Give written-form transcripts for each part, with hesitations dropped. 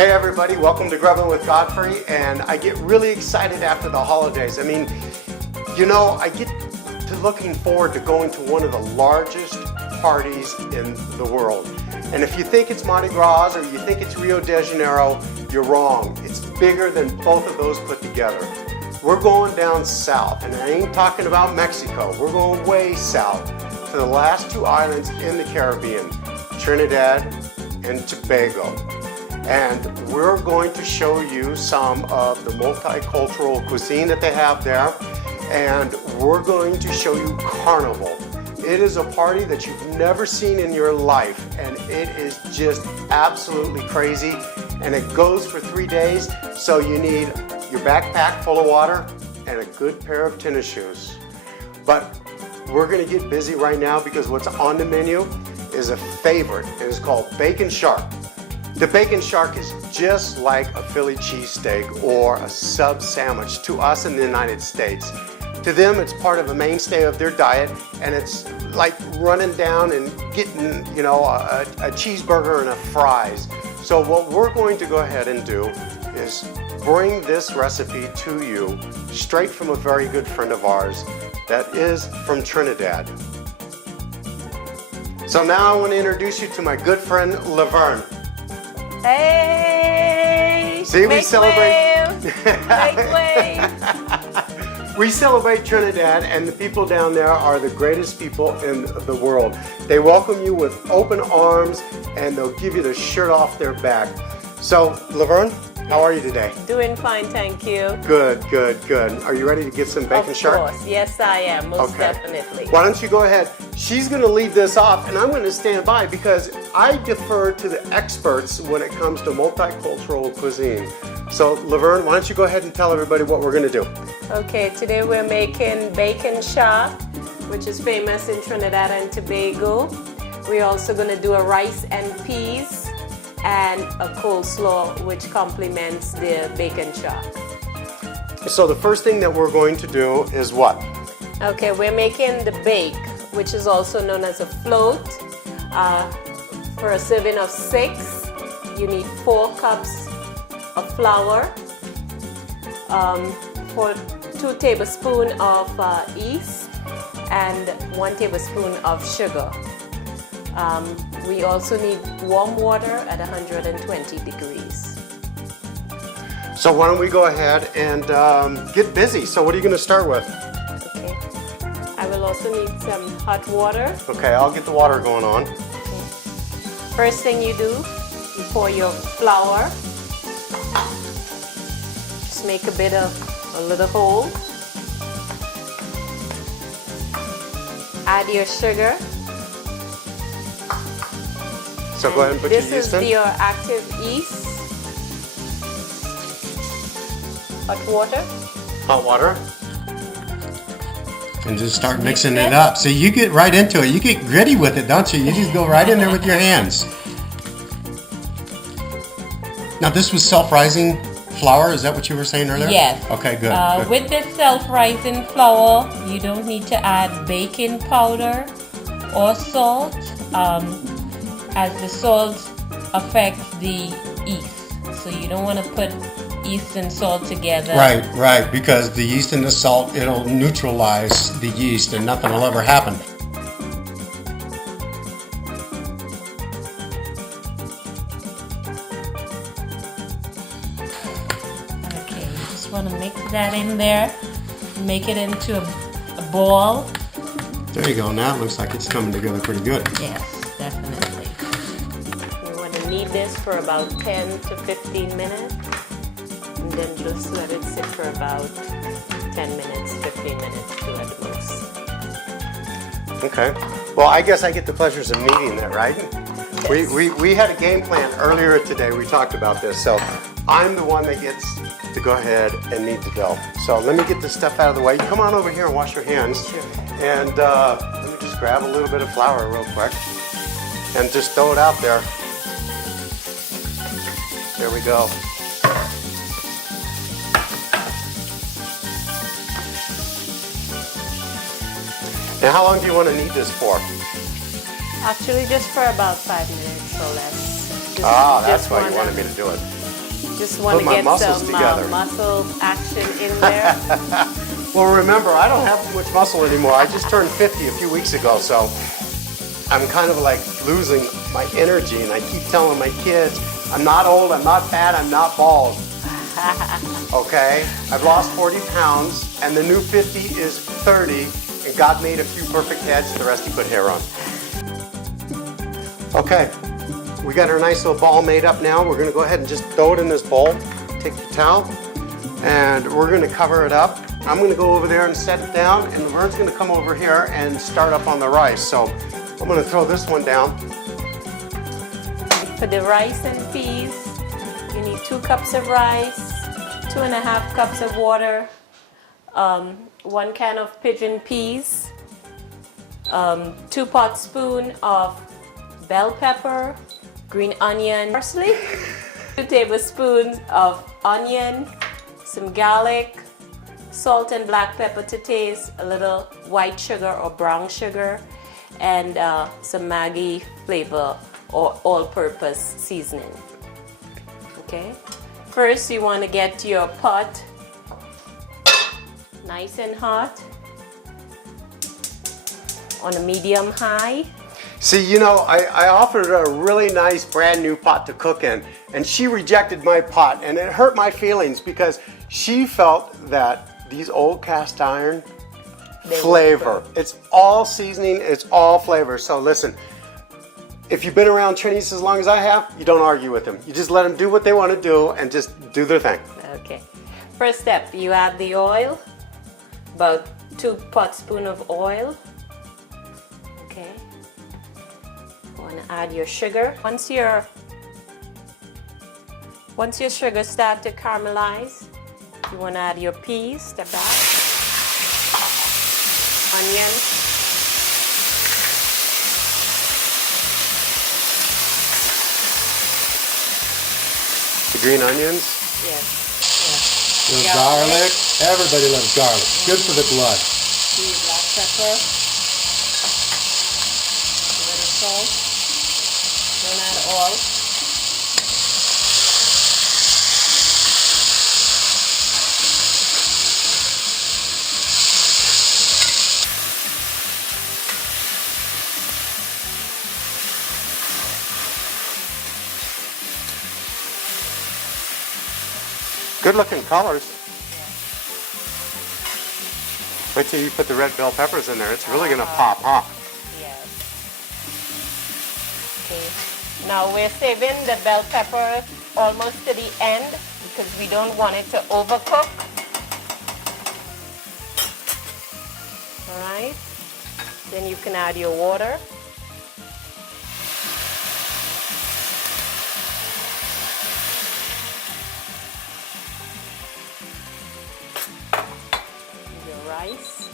Hey everybody, welcome to Grubbin with Godfrey, and I get really excited after the holidays. I mean, you know, I get to looking forward to going to one of the largest parties in the world. And if you think it's Mardi Gras or you think it's Rio de Janeiro, you're wrong. It's bigger than both of those put together. We're going down south, and I ain't talking about Mexico. We're going way south to the last two islands in the Caribbean, Trinidad and Tobago. And we're going to show you some of the multicultural cuisine that they have there, and we're going to show you Carnival. It is a party that you've never seen in your life, and it is just absolutely crazy, and it goes for 3 days, so you need your backpack full of water and a good pair of tennis shoes. But we're going to get busy right now because what's on the menu is a favorite. It is called Bacon Shark. The bacon shark is just like a Philly cheesesteak or a sub sandwich to us in the United States. To them, it's part of a mainstay of their diet, and it's like running down and getting, you know, a cheeseburger and a fries. So what we're going to go ahead and do is bring this recipe to you straight from a very good friend of ours that is from Trinidad. So now I want to introduce you to my good friend Laverne. Hey! See, we celebrate. Make way! We celebrate Trinidad, and the people down there are the greatest people in the world. They welcome you with open arms, and they'll give you the shirt off their back. So, Laverne, how are you today? Doing fine, thank you. Good, good, good. Are you ready to get some bacon shark? Of course, yes I am, most definitely. Why don't you go ahead? She's going to lead this off, and I'm going to stand by because I defer to the experts when it comes to multicultural cuisine. So, Laverne, why don't you go ahead and tell everybody what we're going to do? Okay, today we're making bacon shark, which is famous in Trinidad and Tobago. We're also going to do a rice and peas and a coleslaw, which complements the bacon shark. So the first thing that we're going to do is what? Okay, we're making the bake, which is also known as a float. For a serving of 6, you need 4 cups of flour, 2 tablespoons of yeast, and 1 tablespoon of sugar. We also need warm water at 120 degrees. So why don't we go ahead and get busy. So what are you going to start with? Okay. I will also need some hot water. Okay, I'll get the water going on. Okay. First thing you do, you pour your flour. Just make a little hole. Add your sugar. So go ahead and put your yeast in. This is your active yeast. Hot water. Hot water. And just start mixing it up. So you get right into it. You get gritty with it, don't you? You just go right in there with your hands. Now this was self-rising flour, is that what you were saying earlier? Yes. Okay, good. With the self-rising flour, you don't need to add baking powder or salt, as the salt affects the yeast. So you don't want to put yeast and salt together. Right, because the yeast and the salt, it'll neutralize the yeast and nothing will ever happen. Okay, you just want to mix that in there, make it into a ball. There you go, now it looks like it's coming together pretty good. Yes, definitely. You want to knead this for about 10 to 15 minutes. And then just let it sit for about 10 minutes, 15 minutes too at the most. Okay. Well, I guess I get the pleasures of kneading that, right? Yes. We had a game plan earlier today. We talked about this. So I'm the one that gets to go ahead and knead the dough. So let me get this stuff out of the way. You come on over here and wash your hands. Sure. And let me just grab a little bit of flour real quick and just throw it out there. There we go. Now, how long do you want to knead this for? Actually, just for about 5 minutes or less. That's why you wanted me to do it. Just want put to my get muscles some together. muscle action in there. Well, remember, I don't have much muscle anymore. I just turned 50 a few weeks ago, so I'm kind of like losing my energy, and I keep telling my kids, I'm not old, I'm not fat, I'm not bald. Okay? I've lost 40 pounds, and the new 50 is 30, and God made a few perfect heads, the rest He put hair on. Okay, we got our nice little ball made up now. We're gonna go ahead and just throw it in this bowl. Take the towel, and we're gonna cover it up. I'm gonna go over there and set it down, and Laverne's gonna come over here and start up on the rice. So I'm gonna throw this one down. For the rice and peas, you need 2 cups of rice, 2.5 cups of water, 1 can of pigeon peas, 2 pot spoon of bell pepper, green onion, parsley, 2 tablespoons of onion, some garlic, salt and black pepper to taste, a little white sugar or brown sugar, and some Maggi flavor or all-purpose seasoning. Okay. First, you want to get your pot nice and hot on a medium high. See, you know, I offered her a really nice brand new pot to cook in, and she rejected my pot, and it hurt my feelings because she felt that these old cast iron flavor, it's all seasoning, it's all flavor. So listen, if you've been around Trinities as long as I have, you don't argue with them. You just let them do what they want to do and just do their thing. Okay. First step, you add the oil, about 2 pot spoon of oil. Okay. You want to add your sugar. Once your sugar starts to caramelize, you want to add your peas. Step back. Onion. The green onions. Yes. There's garlic. Everybody loves garlic. Good for the blood. The black pepper. A little salt. Don't add all. Good looking colors. Wait till you put the red bell peppers in there. It's really gonna pop, huh? Yes. Okay. Now we're saving the bell pepper almost to the end because we don't want it to overcook. All right. Then you can add your water. Your rice.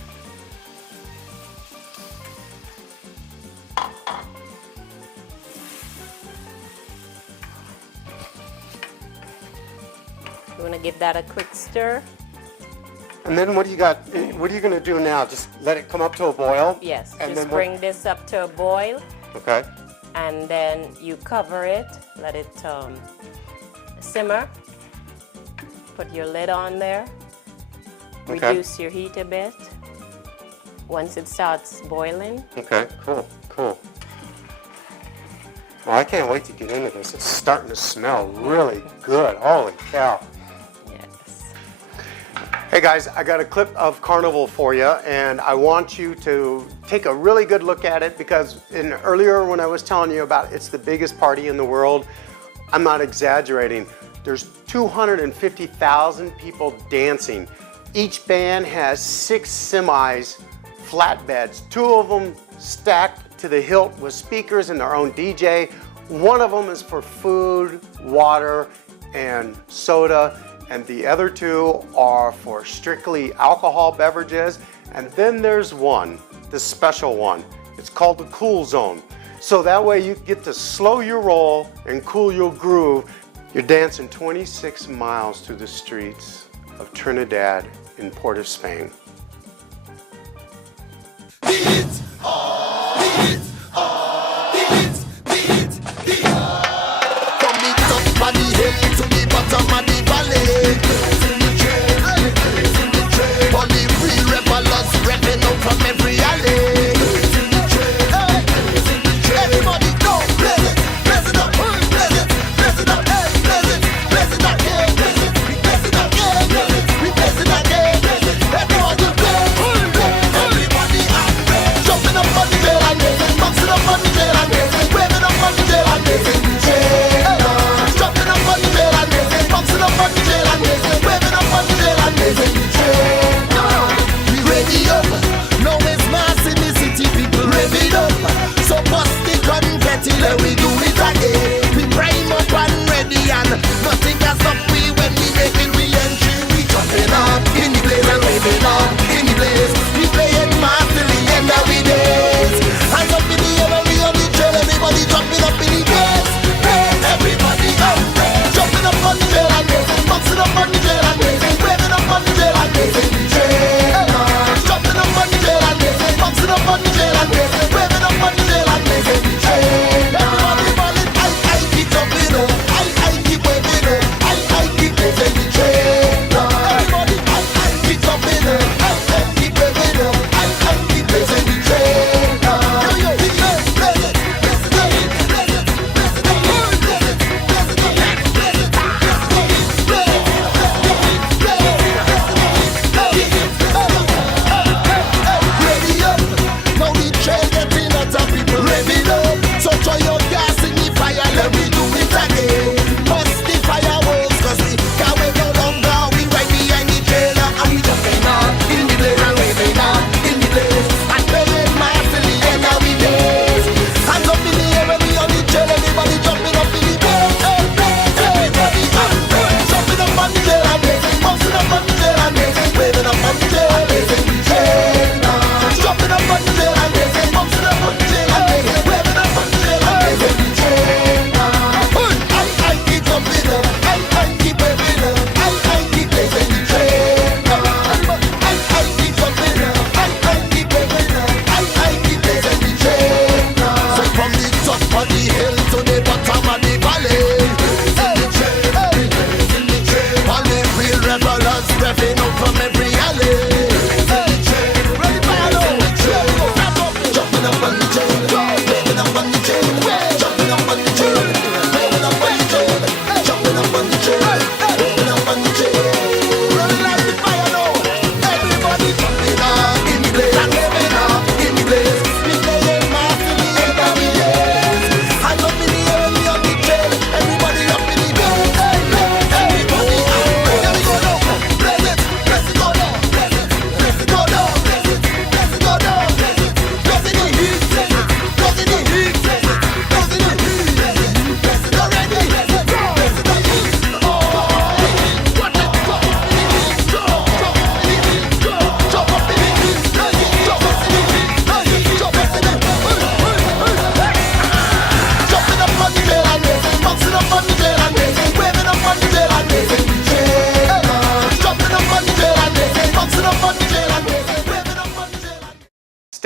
You want to give that a quick stir. And then what do you got? What are you gonna do now? Just let it come up to a boil? Yes, And just then bring this up to a boil, Okay. and then you cover it, let it simmer. Put your lid on there. Okay. Reduce your heat a bit. Once it starts boiling, Okay, cool, cool. Well, I can't wait to get into this. It's starting to smell really good. Holy cow. yes. Hey guys, I got a clip of Carnival for you, and I want you to take a really good look at it because earlier when I was telling you about it's the biggest party in the world, I'm not exaggerating. There's 250,000 people dancing. Each band has 6 semis, flatbeds, 2 of them stacked to the hilt with speakers and their own DJ. One of them is for food, water, and soda, and the other 2 are for strictly alcohol beverages. And then there's one, the special one. It's called the Cool Zone. So that way you get to slow your roll and cool your groove. You're dancing 26 miles through the streets of Trinidad in Port of Spain. From the top of the hill to the bottom of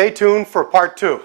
stay tuned for part 2.